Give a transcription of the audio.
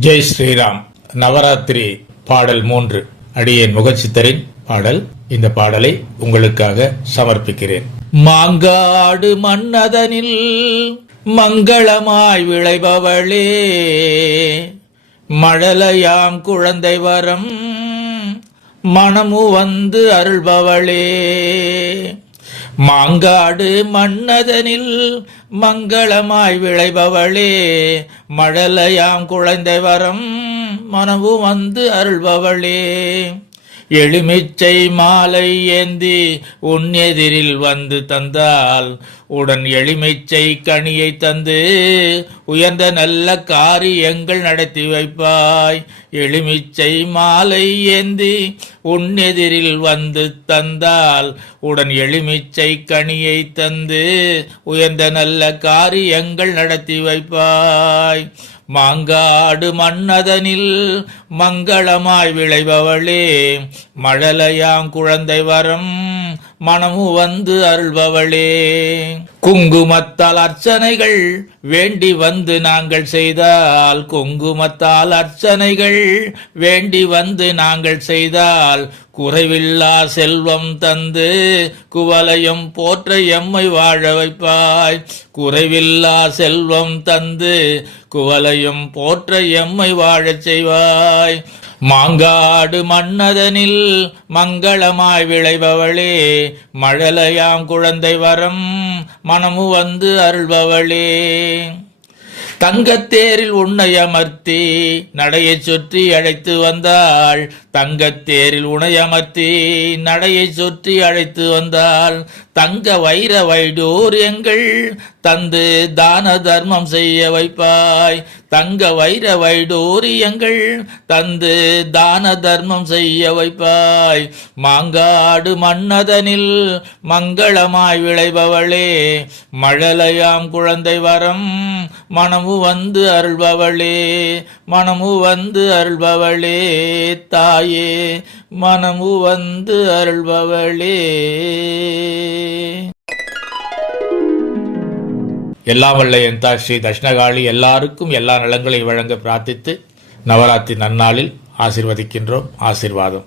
ஜெய் ஸ்ரீராம். நவராத்திரி பாடல் மூன்று. அடியேன் முகச்சித்தரின் பாடல். இந்த பாடலை உங்களுக்காக சமர்ப்பிக்கிறேன். மாங்காடு மன்னதனில் மங்களமாய் விளைபவளே. மழலையாம் குழந்தை வரம் மனமு வந்து அருள்பவளே. மாங்காடு மன்னதனில் மங்களமாய் விளைபவளே மழலையாம் குழந்தை வரம் மனவு வந்து அருள்பவளே. எலுமிச்சை மாலை ஏந்தி உன் எதிரில் வந்து தந்தால் உடன் எலுமிச்சை கனியை தந்து உயர்ந்த நல்ல காரியங்கள் நடத்தி வைப்பாய். எலுமிச்சை மாலை ஏந்தி உன் எதிரில் வந்து தந்தால் உடன் எலுமிச்சை கனியை தந்து உயர்ந்த நல்ல காரியங்கள் நடத்தி வைப்பாய். மாங்காடு மன்னதனில் மங்களமாய் விளைபவளே மழலையாம் குழந்தை வரம் மனமு வந்து அருள்பவளே. குங்குமத்தால் அர்ச்சனைகள் வேண்டி வந்து நாங்கள் செய்தால் குங்குமத்தால் அர்ச்சனைகள் வேண்டி வந்து நாங்கள் செய்தால் குறைவில்லா செல்வம் தந்து குவலையும் போற்ற எம்மை வாழ வைப்பாய். குறைவில்லா செல்வம் தந்து குவலையும் போற்ற எம்மை வாழச் செய்வாய். மாங்காடு மன்னதனில் மங்களமாய் விளைபவளே மழலையாம் குழந்தை வரம் மனமு வந்து அருள்பவளே. தங்கத்தேரில் உன்னை அமர்த்தி நடையை சுற்றி அழைத்து வந்தாள். தங்கத்தேரில் உனை அமர்த்தி நடையை சுற்றி அழைத்து வந்தாள். தங்க வைர வைடூரியங்கள் தந்து தான தர்மம் செய்ய வைப்பாய். தங்க வைர வைடூரியங்கள் தந்து தான தர்மம் செய்ய வைப்பாய். மாங்காடு மன்னதனில் மங்களமாய் விளைபவளே மழலையாம் குழந்தை வரம் மனம் வந்து அருள்பவளே மனமு வந்து அருள்பவளே தாயே மனமு வந்து அருள்பவளே. எல்லாம் வல்ல என் தாய் ஸ்ரீ தட்சிணகாளி எல்லாருக்கும் எல்லா நலங்களையும் வழங்க பிரார்த்தித்து நவராத்திரி நன்னாளில் ஆசிர்வதிக்கின்றோம் ஆசிர்வாதம்.